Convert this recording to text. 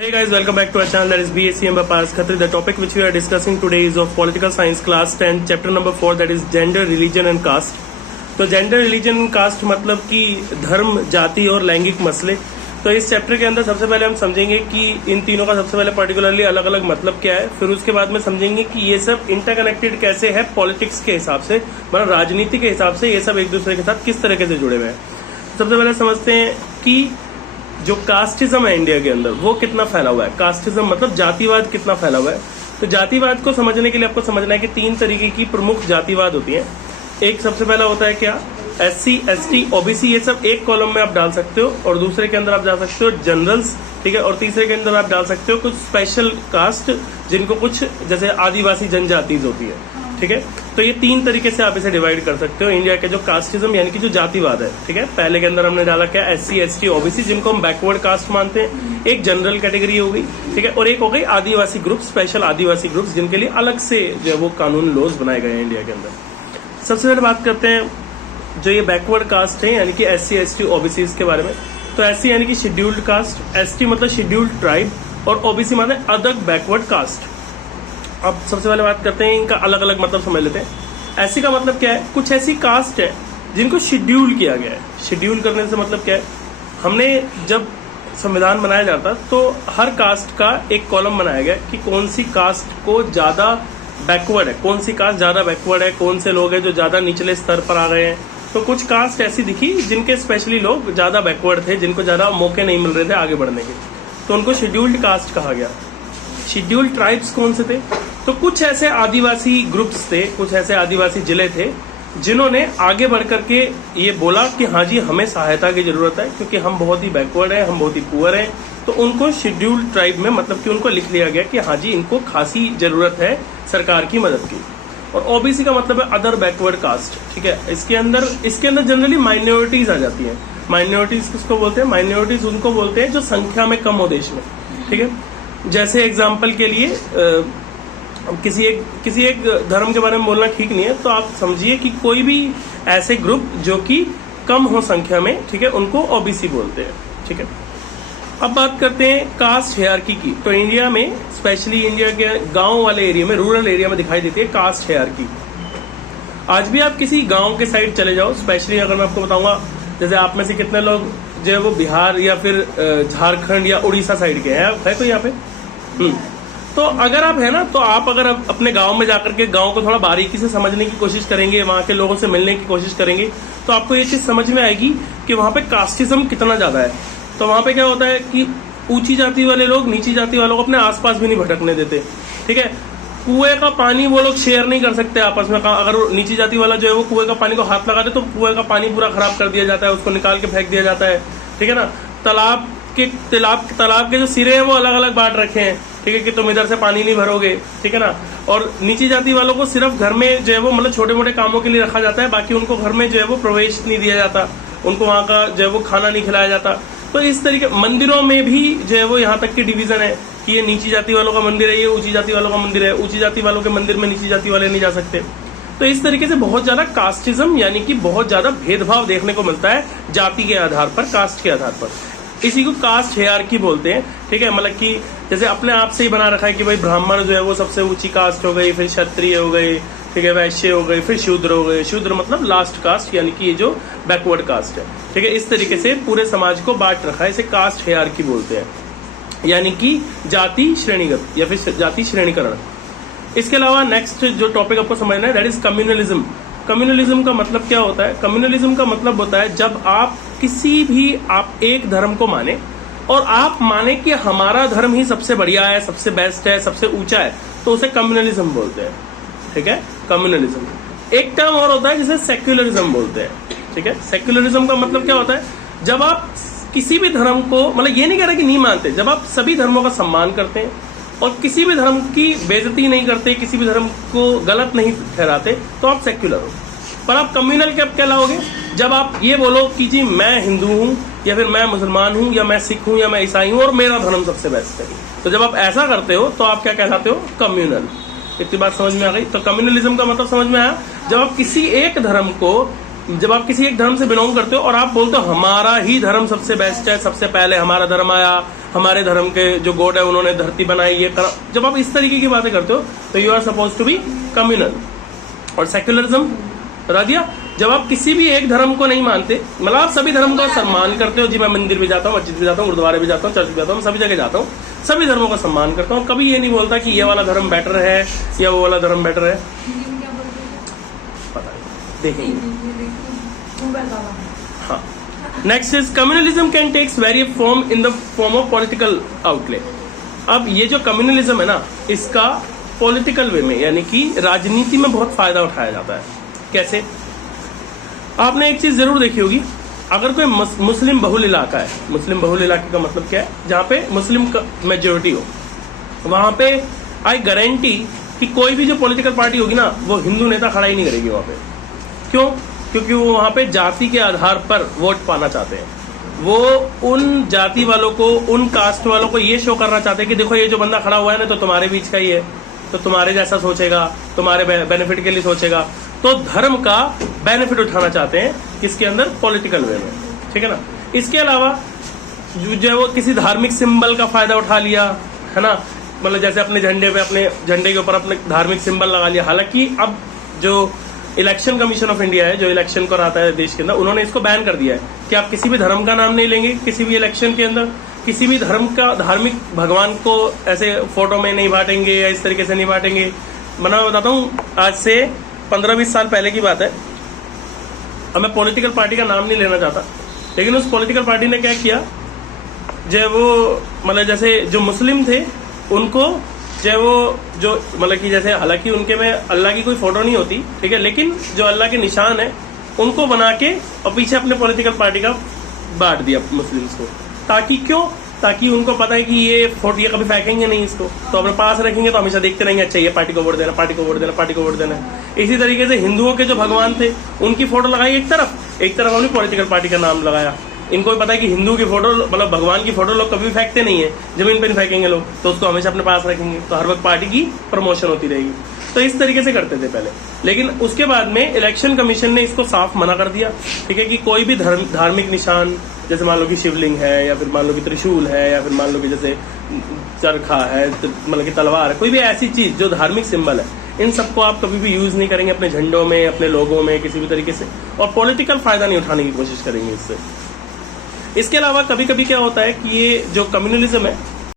Hey guys, welcome back to our channel, that is BSc Paras Khatri. The topic which we are discussing today is of political science class 10 chapter number 4, that is gender, religion and caste. तो gender, religion and cast मतलब कि धर्म, जाति और लैंगिक मसले। तो इस चैप्टर के अंदर सबसे पहले हम समझेंगे कि इन तीनों का सबसे पहले पर्टिकुलरली अलग अलग मतलब क्या है। फिर उसके बाद में समझेंगे कि ये सब इंटरकनेक्टेड कैसे है पॉलिटिक्स के हिसाब से, मतलब राजनीति के हिसाब से ये सब एक दूसरे के साथ किस तरीके से जुड़े हुए हैं। सबसे पहले समझते हैं कि जो कास्टिज्म है इंडिया के अंदर वो कितना फैला हुआ है। कास्टिज्म मतलब जातिवाद कितना फैला हुआ है। तो जातिवाद को समझने के लिए आपको समझना है कि तीन तरीके की प्रमुख जातिवाद होती है। एक सबसे पहला होता है क्या, SC, ST, OBC, ये सब एक कॉलम में आप डाल सकते हो, और दूसरे के अंदर आप डाल सकते हो जनरल्स, ठीक है, और तीसरे के अंदर आप डाल सकते हो कुछ स्पेशल कास्ट जिनको कुछ जैसे आदिवासी जनजाति होती है, ठीक है। तो ये तीन तरीके से आप इसे डिवाइड कर सकते हो इंडिया के जो कास्टिज्म यानी कि जो जातिवाद है, ठीक है। पहले के अंदर हमने डाला क्या, SC, ST, OBC जिनको हम बैकवर्ड कास्ट मानते हैं। एक जनरल कैटेगरी हो गई, ठीक है, और एक हो गई आदिवासी ग्रुप, स्पेशल आदिवासी ग्रुप्स जिनके लिए अलग से जो है वो कानून लॉज बनाए गए हैं इंडिया के अंदर। सबसे पहले बात करते हैं जो ये बैकवर्ड कास्ट है यानी कि SC, ST, OBC के बारे में। तो SC यानी कि शेड्यूल्ड कास्ट, ST मतलब शेड्यूल्ड ट्राइब, और OBC मतलब अदर बैकवर्ड कास्ट। अब सबसे पहले बात करते हैं इनका अलग अलग मतलब समझ लेते हैं। SC का मतलब क्या है, कुछ ऐसी कास्ट है जिनको शेड्यूल किया गया है। शेड्यूल करने से मतलब क्या है, हमने जब संविधान बनाया जाता तो हर कास्ट का एक कॉलम बनाया गया कि कौन सी कास्ट को ज्यादा बैकवर्ड है, कौन सी कास्ट ज्यादा बैकवर्ड है, कौन से लोग हैं जो ज्यादा निचले स्तर पर आ गए हैं। तो कुछ कास्ट ऐसी दिखी जिनके स्पेशली लोग ज्यादा बैकवर्ड थे, जिनको ज्यादा मौके नहीं मिल रहे थे आगे बढ़ने के, तो उनको शेड्यूल्ड कास्ट कहा गया। शेड्यूल्ड ट्राइब्स कौन से थे, तो कुछ ऐसे आदिवासी ग्रुप्स थे, कुछ ऐसे आदिवासी जिले थे जिन्होंने आगे बढ़ करके ये बोला कि हाँ जी हमें सहायता की जरूरत है क्योंकि हम बहुत ही बैकवर्ड हैं, हम बहुत ही पुअर हैं। तो उनको शेड्यूल्ड ट्राइब में मतलब कि उनको लिख लिया गया कि हाँ जी इनको खासी जरूरत है सरकार की मदद की। और OBC का मतलब है अदर बैकवर्ड कास्ट, ठीक है। इसके अंदर जनरली माइनॉरिटीज आ जाती हैं। माइनॉरिटीज किसको बोलते हैं, माइनॉरिटीज उनको बोलते हैं जो संख्या में कम हो देश में, ठीक है। जैसे एग्जाम्पल के लिए किसी एक धर्म के बारे में बोलना ठीक नहीं है, तो आप समझिए कि कोई भी ऐसे ग्रुप जो कि कम हो संख्या में, ठीक है, उनको OBC बोलते हैं, ठीक है। अब बात करते हैं कास्ट हायरार्की की। तो इंडिया में स्पेशली इंडिया के गांव वाले एरिया में, रूरल एरिया में दिखाई देती है कास्ट हायरार्की। आज भी आप किसी गांव के साइड चले जाओ, स्पेशली अगर मैं आपको बताऊंगा जैसे आप में से कितने लोग जो है वो बिहार या फिर झारखंड या उड़ीसा साइड के हैं, है कोई यहाँ पे? तो अगर आप है ना, तो आप अगर अपने गांव में जाकर के गांव को थोड़ा बारीकी से समझने की कोशिश करेंगे, वहां के लोगों से मिलने की कोशिश करेंगे, तो आपको ये चीज समझ में आएगी कि वहां पे कास्टिज्म कितना ज्यादा है। तो वहां पे क्या होता है कि ऊंची जाति वाले लोग नीची जाति वालों को अपने आसपास भी नहीं भटकने देते, ठीक है। कुएं का पानी वो लोग शेयर नहीं कर सकते आपस में। अगर नीची जाति वाला जो है वो कुएं का पानी को हाथ लगा दे तो कुएं का पानी पूरा खराब कर दिया जाता है, उसको निकाल के फेंक दिया जाता है, ठीक है ना। तालाब के जो सिरे हैं वो अलग अलग बांट रखे हैं, ठीक है, कि तुम इधर से पानी नहीं भरोगे, ठीक है ना। और नीची जाति वालों को सिर्फ घर में जो है वो मतलब छोटे मोटे कामों के लिए रखा जाता है, बाकी उनको घर में जो है वो प्रवेश नहीं दिया जाता, उनको वहां का जो है वो खाना नहीं खिलाया जाता। तो इस तरीके मंदिरों में भी जो है वो यहाँ तक की डिवीजन है कि ये नीची जाति वालों का मंदिर है, ये ऊंची जाति वालों का मंदिर है, ऊंची जाति वालों के मंदिर में नीची जाति वाले नहीं जा सकते। तो इस तरीके से बहुत ज्यादा कास्टिज्म यानी कि बहुत ज्यादा भेदभाव देखने को मिलता है जाति के आधार पर, कास्ट के आधार पर। इसी को कास्ट हायरार्की बोलते हैं, ठीक है। मतलब कि जैसे अपने आप से ही बना रखा है कि भाई ब्राह्मण जो है वो सबसे ऊंची कास्ट हो गई, फिर क्षत्रिय हो गई, ठीक है, वैश्य हो गई, फिर शूद्र हो गए। शूद्र मतलब लास्ट कास्ट यानी कि ये जो बैकवर्ड कास्ट है, ठीक है। इस तरीके से पूरे समाज को बांट रखा है, इसे कास्ट हायरार्की बोलते हैं, यानी कि जाति श्रेणीगत या फिर जाति श्रेणीकरण। इसके अलावा नेक्स्ट जो टॉपिक आपको समझना है दैट इज कम्युनलिज्म। कम्युनलिज्म का मतलब क्या होता है, कम्युनलिज्म का मतलब होता है जब आप आप एक धर्म को माने और आप माने कि हमारा धर्म ही सबसे बढ़िया है, सबसे बेस्ट है, सबसे ऊंचा है, तो उसे कम्युनलिज्म बोलते हैं, ठीक है, कम्युनलिज्म। एक टर्म और होता है जिसे सेक्युलरिज्म बोलते हैं, ठीक है। सेक्युलरिज्म का मतलब क्या होता है, जब आप किसी भी धर्म को, मतलब ये नहीं कह रहे कि नहीं मानते, जब आप सभी धर्मों का सम्मान करते हैं और किसी भी धर्म की बेइज्जती नहीं करते, किसी भी धर्म को गलत नहीं ठहराते, तो आप सेक्युलर हो। पर आप कम्युनल कब कहलाओगे, जब आप ये बोलो कि जी मैं हिंदू हूं या फिर मैं मुसलमान हूं या मैं सिख हूं या मैं ईसाई हूं और मेरा धर्म सबसे बेस्ट है। तो जब आप ऐसा करते हो तो आप क्या कहलाते हो, कम्युनल। इतनी बात समझ में आ गई। तो कम्युनलिज्म का मतलब समझ में आया, जब आप किसी एक धर्म को जब आप किसी एक धर्म से बिलोंग करते हो और आप बोलते हो हमारा ही धर्म सबसे बेस्ट है, सबसे पहले हमारा धर्म आया, हमारे धर्म के जो गॉड है उन्होंने धरती बनाई, ये करा, जब आप इस तरीके की बातें करते हो तो you are suppose to be communal. और सेक्युलरिज्म बता दिया, जब आप किसी भी एक धर्म को नहीं मानते, मतलब आप सभी धर्म का सम्मान करते हो। जी मैं मंदिर भी जाता हूँ, मस्जिद भी जाता हूँ, गुरुद्वारे भी जाता हूँ, चर्च भी जाता हूँ, सभी जगह जाता हूँ, सभी धर्मों का सम्मान करता हूँ। कभी ये नहीं बोलता कि ये वाला धर्म बेटर है या वो वाला धर्म बेटर है, पता नहीं, देखेंगे। हाँ, next is communalism can takes various form in the form of political outlet. अब ये जो कम्युनलिज्म है ना, इसका पॉलिटिकल वे में यानी कि राजनीति में बहुत फायदा उठाया जाता है। कैसे? आपने एक चीज जरूर देखी होगी, अगर कोई मुस्लिम बहुल इलाका है, मुस्लिम बहुल इलाके का मतलब क्या है, जहां पे मुस्लिम मेजोरिटी हो, वहां पे आई गारंटी कि कोई भी जो पॉलिटिकल पार्टी होगी ना, वो हिंदू नेता खड़ा ही नहीं करेगी वहां पे। क्यों? क्योंकि वो वहां पे जाति के आधार पर वोट पाना चाहते हैं। वो उन जाति वालों को, उन कास्ट वालों को ये शो करना चाहते हैं कि देखो ये जो बंदा खड़ा हुआ है ना, तो तुम्हारे बीच का ही है, तो तुम्हारे जैसा सोचेगा, तुम्हारे बेनिफिट के लिए सोचेगा। तो धर्म का बेनिफिट उठाना चाहते हैं किसके अंदर? पॉलिटिकल वे में, ठीक है ना। इसके अलावा जो है वो किसी धार्मिक सिंबल का फायदा उठा लिया, है ना, मतलब जैसे अपने झंडे पे, अपने झंडे के ऊपर अपने धार्मिक सिंबल लगा लिया। हालांकि अब जो इलेक्शन कमीशन ऑफ इंडिया है, जो इलेक्शन कराता है देश के अंदर, उन्होंने इसको बैन कर दिया है कि आप किसी भी धर्म का नाम नहीं लेंगे किसी भी इलेक्शन के अंदर, किसी भी धर्म का, धार्मिक भगवान को ऐसे फोटो में नहीं बांटेंगे या इस तरीके से नहीं बांटेंगे। मैं बताता हूँ, आज से 15-20 साल पहले की बात है। अब मैं पॉलिटिकल पार्टी का नाम नहीं लेना चाहता, लेकिन उस पॉलिटिकल पार्टी ने क्या किया, जब वो मतलब जैसे जो मुस्लिम थे उनको चाहे वो जो मतलब कि जैसे, हालांकि उनके में अल्लाह की कोई फोटो नहीं होती, ठीक है, लेकिन जो अल्लाह के निशान है उनको बना के और पीछे अपने पॉलिटिकल पार्टी का बांट दिया मुस्लिम्स को। ताकि क्यों? ताकि उनको पता है कि ये फोटो, ये कभी फेंकेंगे नहीं इसको, तो अपने पास रखेंगे, तो हमेशा देखते रहेंगे, अच्छा ये पार्टी को वोट देना, पार्टी को वोट देना, पार्टी को वोट देना। इसी तरीके से हिंदुओं के जो भगवान थे उनकी फोटो लगाई एक तरफ अपनी पॉलिटिकल पार्टी का नाम लगाया। इनको भी पता है कि हिंदू की फोटो, मतलब भगवान की फोटो लोग कभी फेंकते नहीं है, जमीन पर नहीं फेंकेंगे लोग, तो उसको हमेशा अपने पास रखेंगे, तो हर वक्त पार्टी की प्रमोशन होती रहेगी। तो इस तरीके से करते थे पहले, लेकिन उसके बाद में इलेक्शन कमीशन ने इसको साफ मना कर दिया, ठीक है, कि कोई भी धार्मिक निशान, जैसे मान लो कि शिवलिंग है, या फिर मान लो कि त्रिशूल है, या फिर मान लो कि जैसे चरखा है, मतलब कि तलवार है, कोई भी ऐसी चीज जो धार्मिक सिंबल है, इन सबको आप कभी भी यूज नहीं करेंगे अपने झंडों में, अपने लोगों में, किसी भी तरीके से, और पॉलिटिकल फायदा नहीं उठाने की कोशिश करेंगे इससे। इसके अलावा कभी कभी क्या होता है कि ये जो कम्युनलिज्म है